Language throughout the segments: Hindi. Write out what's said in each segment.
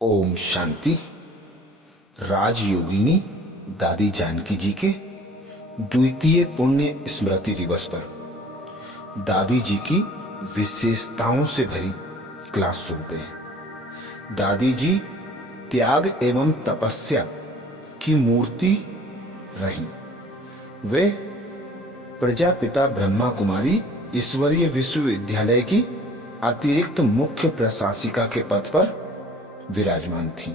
ओम शांति। राजयोगिनी दादी जानकी जी के द्वितीय पुण्य स्मृति दिवस पर दादी जी की विशेषताओं से भरी क्लास सुनते हैं। दादी जी त्याग एवं तपस्या की मूर्ति रही। वे प्रजापिता ब्रह्मा कुमारी ईश्वरीय विश्वविद्यालय की अतिरिक्त मुख्य प्रशासिका के पद पर विराजमान थी।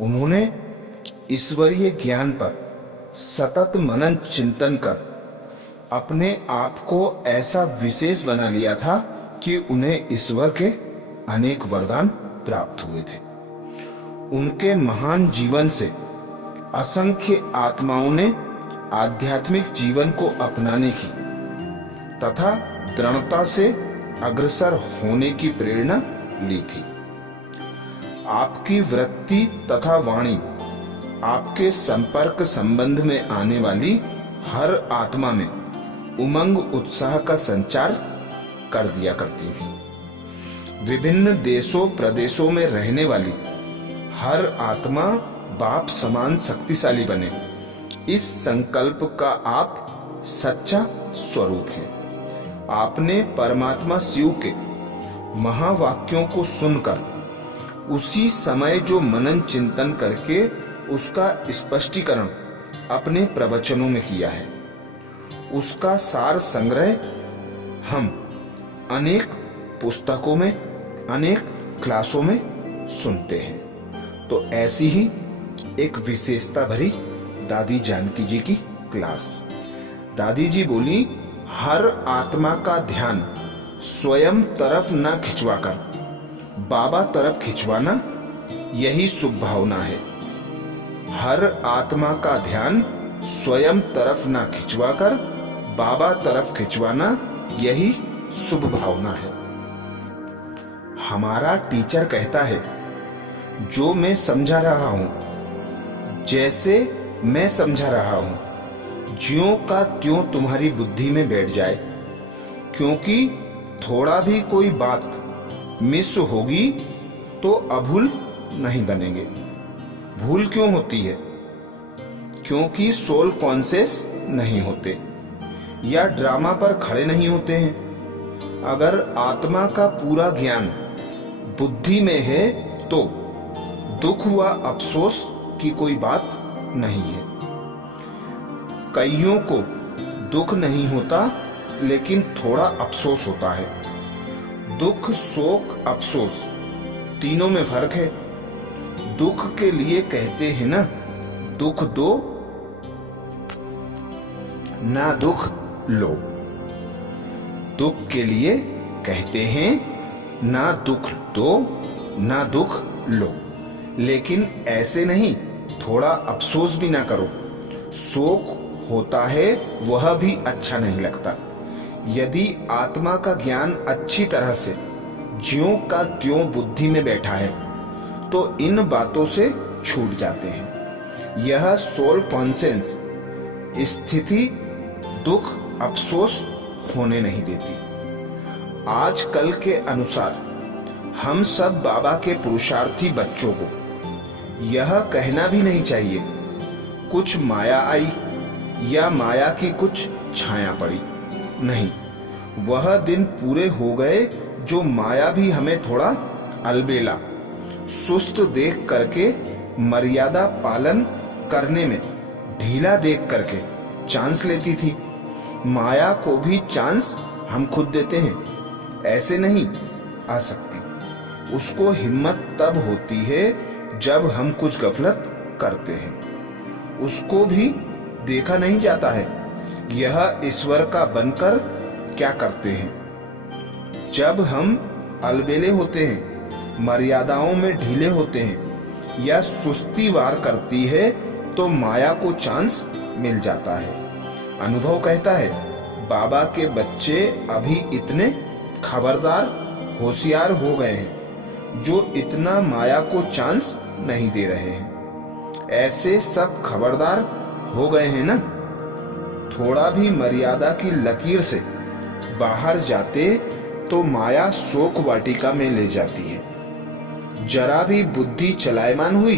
उन्होंने ईश्वरीय ज्ञान पर सतत मनन चिंतन कर अपने आप को ऐसा विशेष बना लिया था कि उन्हें ईश्वर के अनेक वरदान प्राप्त हुए थे। उनके महान जीवन से असंख्य आत्माओं ने आध्यात्मिक जीवन को अपनाने की तथा दृढ़ता से अग्रसर होने की प्रेरणा ली थी। आपकी वृत्ति तथा वाणी आपके संपर्क संबंध में आने वाली हर आत्मा में उमंग उत्साह का संचार कर दिया करती थी। विभिन्न देशों प्रदेशों में रहने वाली हर आत्मा बाप समान शक्तिशाली बने, इस संकल्प का आप सच्चा स्वरूप हैं। आपने परमात्मा शिव के महावाक्यों को सुनकर उसी समय जो मनन चिंतन करके उसका स्पष्टीकरण अपने प्रवचनों में किया है, उसका सार संग्रह हम अनेक पुस्तकों में अनेक क्लासों में सुनते हैं। तो ऐसी ही एक विशेषता भरी दादी जानकी जी की क्लास। दादी जी बोली, हर आत्मा का ध्यान स्वयं तरफ न खिंचवाकर बाबा तरफ खिंचवाना, यही शुभ भावना है। हर आत्मा का ध्यान स्वयं तरफ ना खिंचवाकर बाबा तरफ खिंचवाना, यही शुभ भावना है। हमारा टीचर कहता है, जो मैं समझा रहा हूं, जैसे मैं समझा रहा हूं, ज्यों का त्यों तुम्हारी बुद्धि में बैठ जाए, क्योंकि थोड़ा भी कोई बात मिस होगी तो अभूल नहीं बनेंगे। भूल क्यों होती है? क्योंकि सोल कॉन्शियस नहीं होते या ड्रामा पर खड़े नहीं होते हैं। अगर आत्मा का पूरा ज्ञान बुद्धि में है तो दुख व अफसोस की कोई बात नहीं है। कईयों को दुख नहीं होता, लेकिन थोड़ा अफसोस होता है। दुख, शोक, अफसोस तीनों में फर्क है। दुख के लिए कहते हैं ना, दुख दो ना दुख लो। दुख के लिए कहते हैं ना दुख दो ना दुख लो, लेकिन ऐसे नहीं, थोड़ा अफसोस भी ना करो। शोक होता है, वह भी अच्छा नहीं लगता। यदि आत्मा का ज्ञान अच्छी तरह से ज्यों का त्यों बुद्धि में बैठा है तो इन बातों से छूट जाते हैं। यह सोल कॉन्शियस स्थिति दुख अफसोस होने नहीं देती। आजकल के अनुसार हम सब बाबा के पुरुषार्थी बच्चों को यह कहना भी नहीं चाहिए कुछ माया आई या माया की कुछ छाया पड़ी। नहीं, वह दिन पूरे हो गए जो माया भी हमें थोड़ा अलबेला सुस्त देख करके, मर्यादा पालन करने में ढीला देख करके चांस लेती थी। माया को भी चांस हम खुद देते हैं, ऐसे नहीं आ सकती। उसको हिम्मत तब होती है जब हम कुछ गफलत करते हैं। उसको भी देखा नहीं जाता है। यह ईश्वर का बनकर क्या करते हैं। जब हम अलबेले होते हैं, मर्यादाओं में ढीले होते हैं या सुस्ती वार करती है, तो माया को चांस मिल जाता है। अनुभव कहता है, बाबा के बच्चे अभी इतने खबरदार होशियार हो गए हैं जो इतना माया को चांस नहीं दे रहे हैं। ऐसे सब खबरदार हो गए हैं ना। थोड़ा भी मर्यादा की लकीर से बाहर जाते तो माया शोक वाटिका में ले जाती है। जरा भी बुद्धि चलायमान हुई,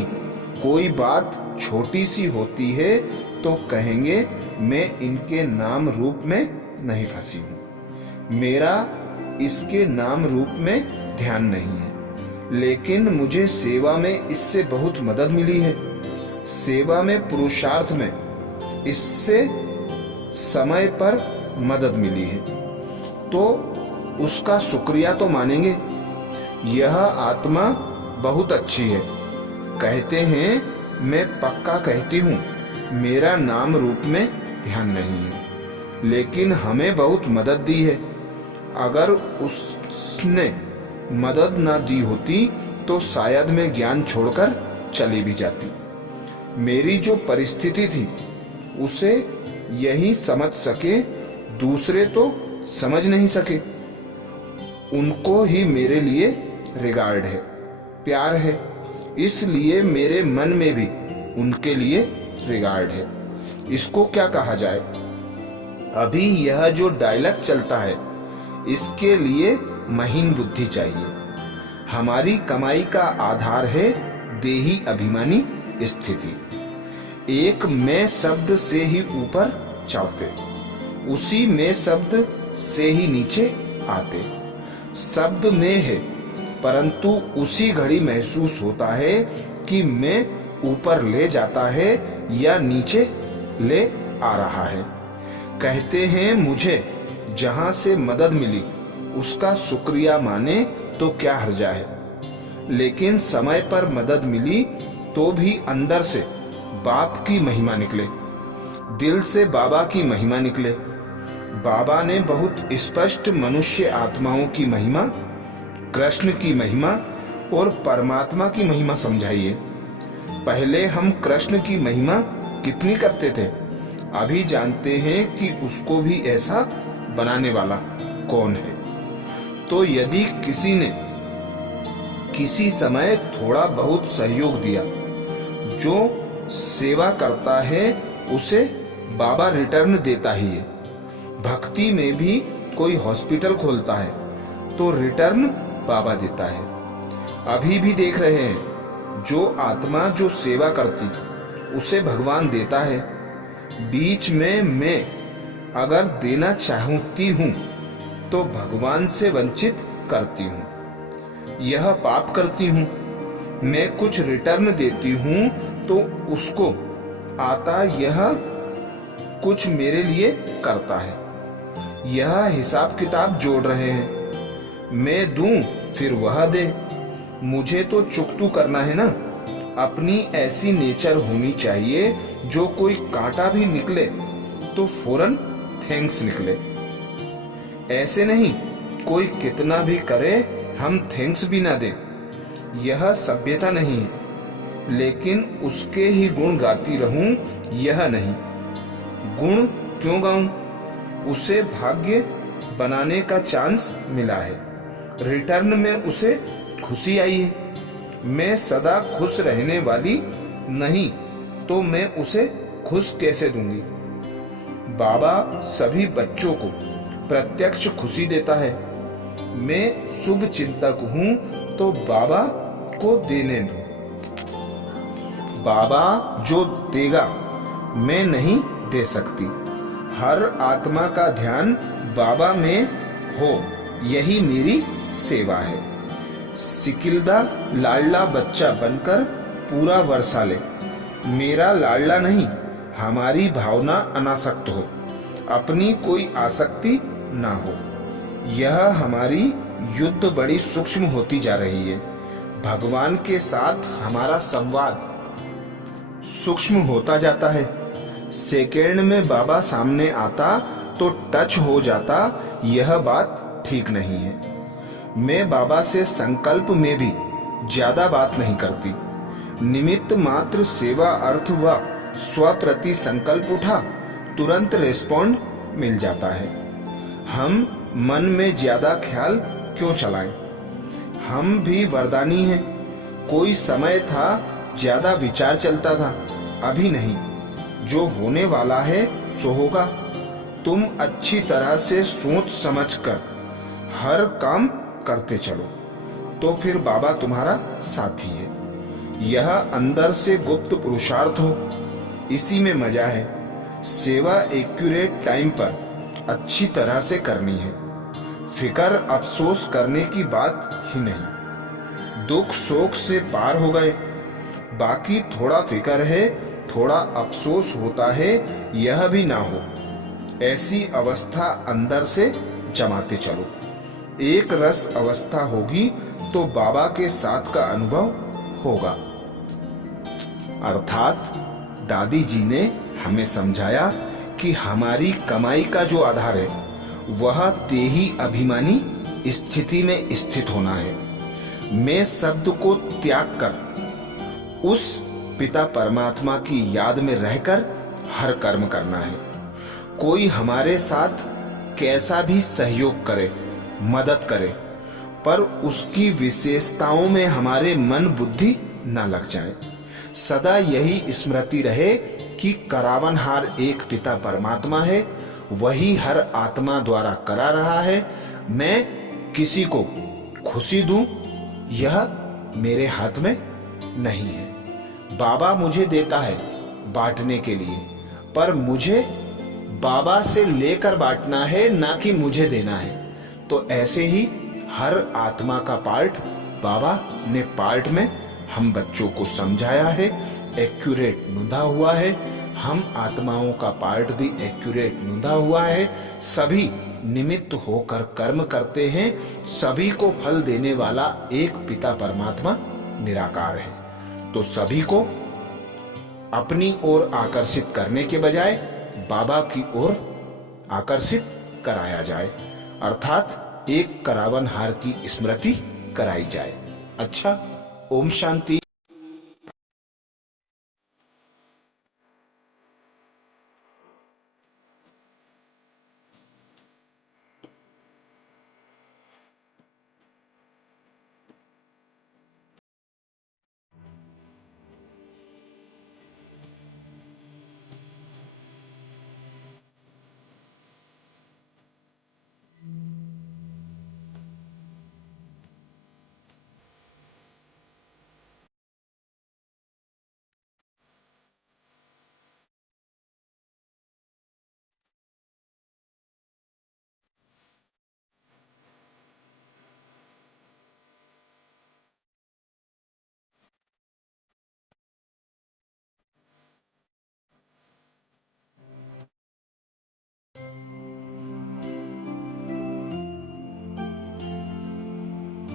कोई बात छोटी सी होती है तो कहेंगे मैं इनके नाम रूप में नहीं फंसी हूं, मेरा इसके नाम रूप में ध्यान नहीं है। लेकिन मुझे सेवा में इससे बहुत मदद मिली है, सेवा में पुरुषार्थ में इससे समय पर मदद मिली है, तो उसका शुक्रिया तो मानेंगे। यह आत्मा बहुत अच्छी है। कहते हैं, मैं पक्का कहती हूँ मेरा नाम रूप में ध्यान नहीं है, लेकिन हमें बहुत मदद दी है। अगर उसने मदद ना दी होती तो शायद मैं ज्ञान छोड़कर चली भी जाती। मेरी जो परिस्थिति थी उसे यही समझ सके, दूसरे तो समझ नहीं सके। उनको ही मेरे लिए रिगार्ड है, प्यार है, इसलिए मेरे मन में भी उनके लिए रिगार्ड है। इसको क्या कहा जाए? अभी यह जो डायलॉग चलता है इसके लिए महीन बुद्धि चाहिए। हमारी कमाई का आधार है देही अभिमानी स्थिति। एक मैं शब्द से ही ऊपर चढ़ते, उसी मैं शब्द से ही नीचे आते। शब्द में है, परंतु उसी घड़ी महसूस होता है कि मैं ऊपर ले जाता है या नीचे ले आ रहा है। कहते हैं, मुझे जहां से मदद मिली उसका शुक्रिया माने तो क्या हर्जा है। लेकिन समय पर मदद मिली तो भी अंदर से बाप की महिमा निकले, दिल से बाबा की महिमा निकले। बाबा ने बहुत स्पष्ट मनुष्य आत्माओं की महिमा, कृष्ण की महिमा और परमात्मा की महिमा समझाई है। पहले हम कृष्ण की महिमा कितनी करते थे, अभी जानते हैं कि उसको भी ऐसा बनाने वाला कौन है। तो यदि किसी ने किसी समय थोड़ा बहुत सहयोग दिया, जो सेवा करता है उसे बाबा रिटर्न देता ही है। भक्ति में भी कोई हॉस्पिटल खोलता है तो रिटर्न बाबा देता है। अभी भी देख रहे हैं, जो आत्मा जो सेवा करती उसे भगवान देता है। बीच में मैं अगर देना चाहती हूं तो भगवान से वंचित करती हूं, यह पाप करती हूं। मैं कुछ रिटर्न देती हूं तो उसको आता यह कुछ मेरे लिए करता है। यह हिसाब किताब जोड़ रहे हैं। मैं दूं फिर वह दे, मुझे तो चुकतू करना है ना। अपनी ऐसी नेचर होनी चाहिए जो कोई कांटा भी निकले तो फौरन थैंक्स निकले। ऐसे नहीं कोई कितना भी करे हम थैंक्स भी ना दें, यह सभ्यता नहीं है। लेकिन उसके ही गुण गाती रहूं, यह नहीं। गुण क्यों गाऊं? उसे भाग्य बनाने का चांस मिला है, रिटर्न में उसे खुशी आई है। मैं सदा खुश रहने वाली नहीं तो मैं उसे खुश कैसे दूंगी? बाबा सभी बच्चों को प्रत्यक्ष खुशी देता है। मैं शुभ चिंतक हूं तो बाबा को देने दो। बाबा जो देगा मैं नहीं दे सकती। हर आत्मा का ध्यान बाबा में हो, यही मेरी सेवा है। सिकिलदा लाडला बच्चा बनकर पूरा वर्षा ले। मेरा लाडला नहीं, हमारी भावना अनासक्त हो, अपनी कोई आसक्ति ना हो। यह हमारी युद्ध बड़ी सूक्ष्म होती जा रही है। भगवान के साथ हमारा संवाद सूक्ष्म होता जाता है। सेकेंड में बाबा सामने आता तो टच हो जाता, यह बात ठीक नहीं है। मैं बाबा से संकल्प में भी ज्यादा बात नहीं करती। निमित्त मात्र सेवा अर्थ व स्व प्रति संकल्प उठा, तुरंत रेस्पॉन्ड मिल जाता है। हम मन में ज्यादा ख्याल क्यों चलाएं? हम भी वरदानी हैं। कोई समय था ज्यादा विचार चलता था, अभी नहीं। जो होने वाला है सो होगा। तुम अच्छी तरह से सोच समझ कर हर काम करते चलो। तो फिर बाबा तुम्हारा साथी है। यह अंदर से गुप्त पुरुषार्थ हो, इसी में मजा है। सेवा एक्यूरेट टाइम पर अच्छी तरह से करनी है। फिकर अफसोस करने की बात ही नहीं। दुख शोक से पार हो गए, बाकी थोड़ा फिकर है, थोड़ा अफसोस होता है, यह भी ना हो। ऐसी अवस्था अंदर से जमाते चलो। एक रस अवस्था होगी तो बाबा के साथ का अनुभव होगा। अर्थात दादी जी ने हमें समझाया कि हमारी कमाई का जो आधार है वह तेही अभिमानी स्थिति में स्थित होना है। मैं शब्द को त्याग कर उस पिता परमात्मा की याद में रहकर हर कर्म करना है। कोई हमारे साथ कैसा भी सहयोग करे, मदद करे, पर उसकी विशेषताओं में हमारे मन बुद्धि न लग जाए। सदा यही स्मृति रहे कि करावनहार एक पिता परमात्मा है, वही हर आत्मा द्वारा करा रहा है। मैं किसी को खुशी दूं यह मेरे हाथ में नहीं है। बाबा मुझे देता है बांटने के लिए, पर मुझे बाबा से लेकर बांटना है, ना कि मुझे देना है। तो ऐसे ही हर आत्मा का पार्ट बाबा ने पार्ट में हम बच्चों को समझाया है, एक्यूरेट नुदा हुआ है। हम आत्माओं का पार्ट भी एक्यूरेट नुदा हुआ है। सभी निमित्त होकर कर्म करते हैं। सभी को फल देने वाला एक पिता परमात्मा निराकार है। तो सभी को अपनी ओर आकर्षित करने के बजाय बाबा की ओर आकर्षित कराया जाए, अर्थात एक करावनहार की स्मृति कराई जाए। अच्छा, ओम शांति।